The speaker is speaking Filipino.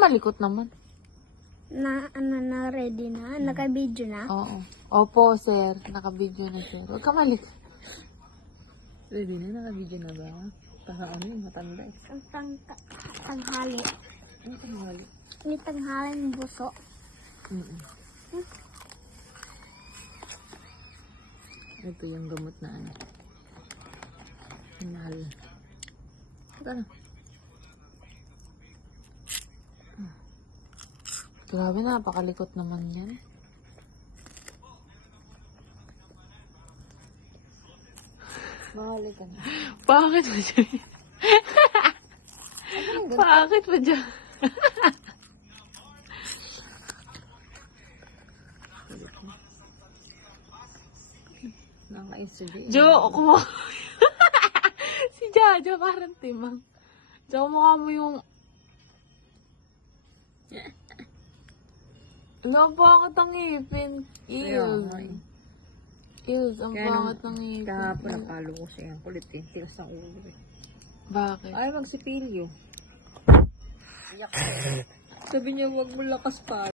malikot naman. Na ready na? Naka-video na? Oo. Opo, sir. Naka-video na, sir. Huwag ka malik. Ready na, naka-video na ba? Para ano yung matanda eh. Ang tanghali. Ano tanghali? May tanghali ng buso. Ito yung gamot na ano. Mahal. Ito na. Grabe, napakalikot naman yan. Mahali ka na. Bakit ba dyan? Bakit ba dyan? Naka-SUV. Jo, ako si Jaja parang timang. Jo, mukha mo yung... Ano, bakit ang ngipin? Ew. Ew, ang bakit ang ngipin? Kahapon napalo ko siya. Ang kulit eh. Tigas ng ulo eh. Bakit? Ay, magsipilyo. Sabi niya, wag mo lakas pa.